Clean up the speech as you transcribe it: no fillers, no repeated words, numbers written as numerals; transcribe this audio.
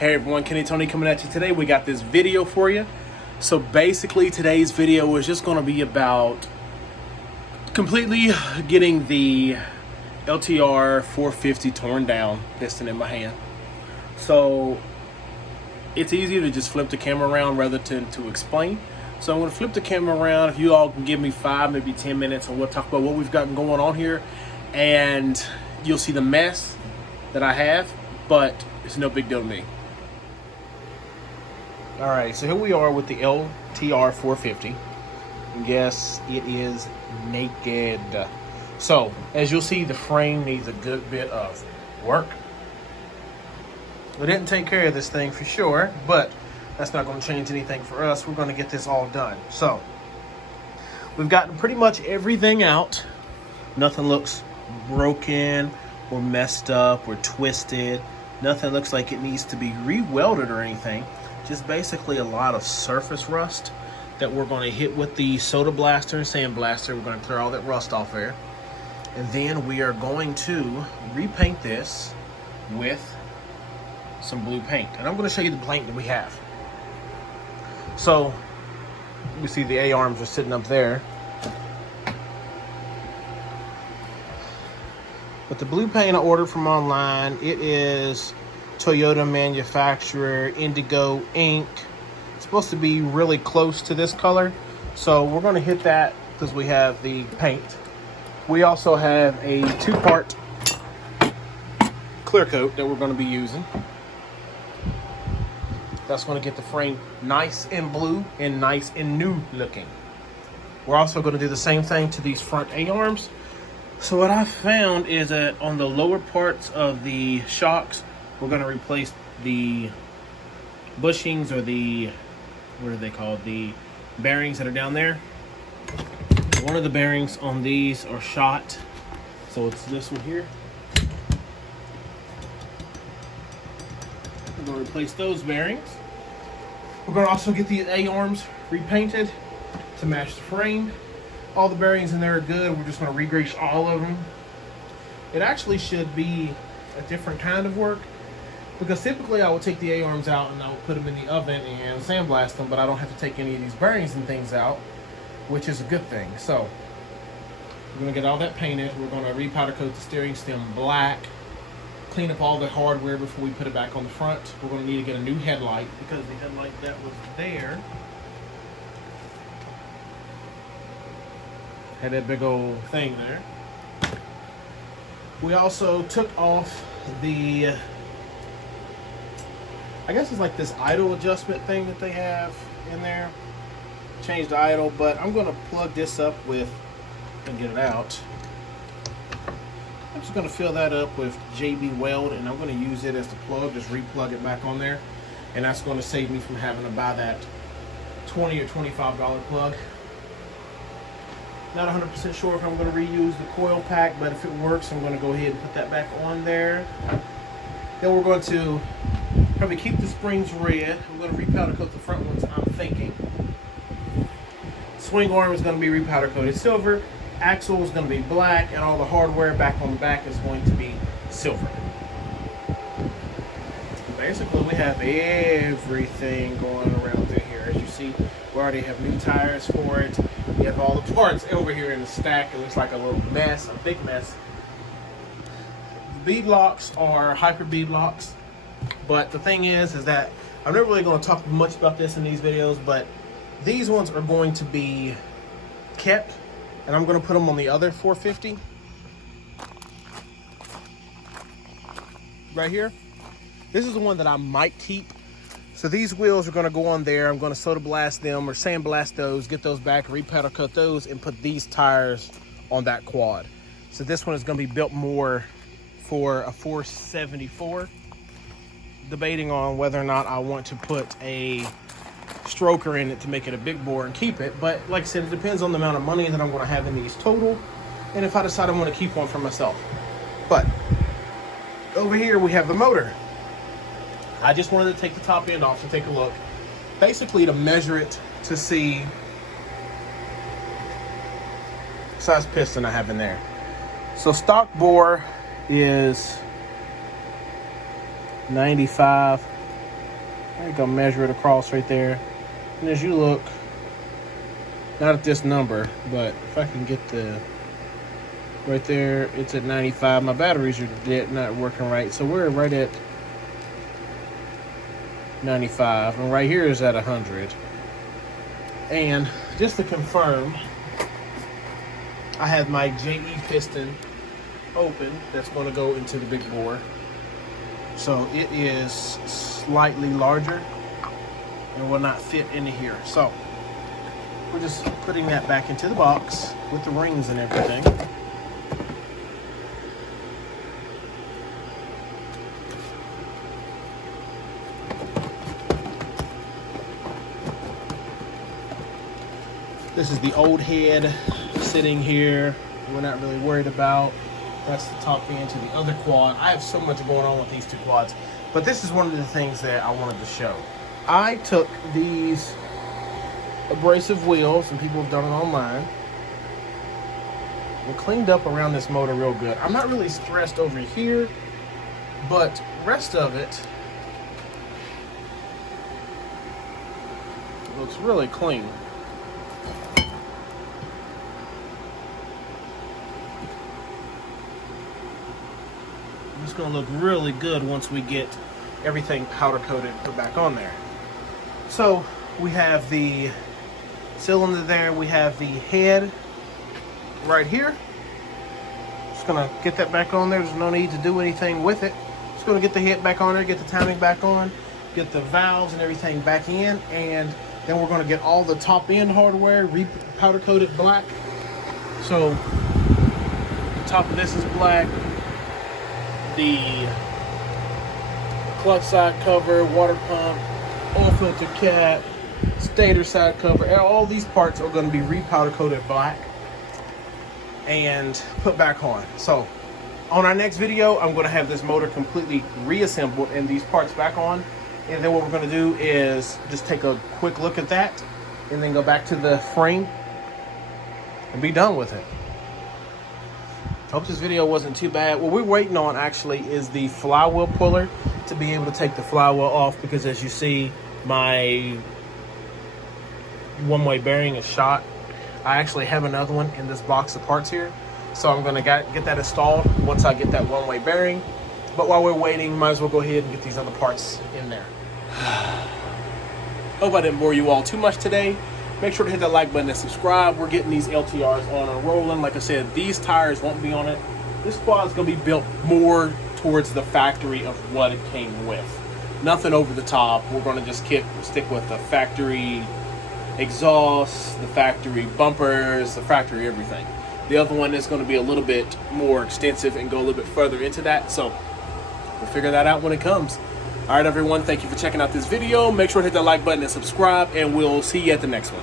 Hey everyone, Kenny Tony coming at you today. We got this video for you. So basically today's video is just going to be about completely getting the LTR 450 torn down piston in my hand. So it's easier to just flip the camera around rather than to explain. So I'm going to flip the camera around. If you all can give me 5, maybe 10 minutes, and we'll talk about what we've got going on here. And you'll see the mess that I have, but it's no big deal to me. All right, so here we are with the LTR 450. And yes, it is naked. So as you'll see, the frame needs a good bit of work. We didn't take care of this thing for sure, but that's not going to change anything for us. We're going to get this all done. So we've gotten pretty much everything out. Nothing looks broken or messed up or twisted. Nothing looks like it needs to be re-welded or anything. Just basically a lot of surface rust that we're going to hit with the soda blaster and sand blaster. We're going to clear all that rust off there. And then we are going to repaint this with some blue paint. And I'm going to show you the paint that we have. So you see the A-arms are sitting up there. But the blue paint I ordered from online, it is Toyota manufacturer, Indigo ink. It's supposed to be really close to this color. So we're going to hit that because we have the paint. We also have a 2-part clear coat that we're going to be using. That's going to get the frame nice and blue and nice and new looking. We're also going to do the same thing to these front A-arms. So what I found is that on the lower parts of the shocks, we're going to replace the bushings, or the, what are they called? The bearings that are down there. One of the bearings on these are shot. So it's this one here. We're going to replace those bearings. We're going to also get the A-arms repainted to match the frame. All the bearings in there are good. We're just going to re-grease all of them. It actually should be a different kind of work, because typically I would take the A-arms out and I would put them in the oven and sandblast them, but I don't have to take any of these bearings and things out, which is a good thing. So we're going to get all that painted. We're going to re-powder coat the steering stem black, clean up all the hardware before we put it back on the front. We're going to need to get a new headlight, because the headlight that was there had that big old thing there. We also took off the, I guess it's like this idle adjustment thing that they have in there. Changed the idle, but I'm going to plug this up with, and get it out. I'm just going to fill that up with JB Weld, and I'm going to use it as the plug, just re-plug it back on there. And that's going to save me from having to buy that $20 or $25 plug. Not 100% sure if I'm going to reuse the coil pack, but if it works, I'm going to go ahead and put that back on there. Then we're going to probably keep the springs red. I'm going to re-powder coat the front ones, I'm thinking. Swing arm is going to be re-powder coated silver. Axle is going to be black, and all the hardware back on the back is going to be silver. Basically, we have everything going around through here. As you see, we already have new tires for it. We have all the parts over here in the stack. It looks like a little mess, a big mess. The bead locks are hyper bead locks, but the thing is that I'm not really going to talk much about this in these videos, but these ones are going to be kept, and I'm going to put them on the other 450 right here. This is the one that I might keep. So these wheels are going to go on there. I'm going to soda blast them or sandblast those, get those back, re-powder coat those, and put these tires on that quad. So this one is going to be built more for a 474. Debating on whether or not I want to put a stroker in it to make it a big bore and keep it. But like I said, it depends on the amount of money that I'm going to have in these total, and if I decide I want to keep one for myself. But over here we have the motor. I just wanted to take the top end off to take a look, basically to measure it to see size piston I have in there. So stock bore is 95 You're gonna measure it across right there. And as you look, not at this number, but if I can get the right there, it's at 95. My batteries are dead, not working right, so we're right at 95, and right here is at 100. And just to confirm, I have my JE piston open that's going to go into the big bore. So it is slightly larger and will not fit into here. So we're just putting that back into the box with the rings and everything. This is the old head sitting here. We're not really worried about. That's the top end to the other quad. I have so much going on with these two quads, but this is one of the things that I wanted to show. I took these abrasive wheels, and people have done it online, and cleaned up around this motor real good. I'm not really stressed over here, but rest of it looks really clean. It's going to look really good once we get everything powder coated put back on there. So we have the cylinder there, we have the head right here. Just going to get that back on there. There's no need to do anything with it. Just going to get the head back on there, get the timing back on, get the valves and everything back in, and then we're going to get all the top end hardware powder coated black. So the top of this is black. The clutch side cover, water pump, oil filter cap, stator side cover, all these parts are going to be repowder coated black and put back on. So on our next video, I'm going to have this motor completely reassembled and these parts back on. And then what we're going to do is just take a quick look at that and then go back to the frame and be done with it. Hope this video wasn't too bad. What we're waiting on actually is the flywheel puller to be able to take the flywheel off, because as you see, my one-way bearing is shot. I actually have another one in this box of parts here, so I'm gonna get that installed once I get that one-way bearing. But while we're waiting, might as well go ahead and get these other parts in there. Hope I didn't bore you all too much today. Make sure to hit that like button and subscribe. We're getting these LTRs on and rolling. Like I said, these tires won't be on it. This quad is going to be built more towards the factory of what it came with. Nothing over the top. We're going to just stick with the factory exhaust, the factory bumpers, the factory everything. The other one is going to be a little bit more extensive and go a little bit further into that. So we'll figure that out when it comes. All right, everyone, thank you for checking out this video. Make sure to hit that like button and subscribe, and we'll see you at the next one.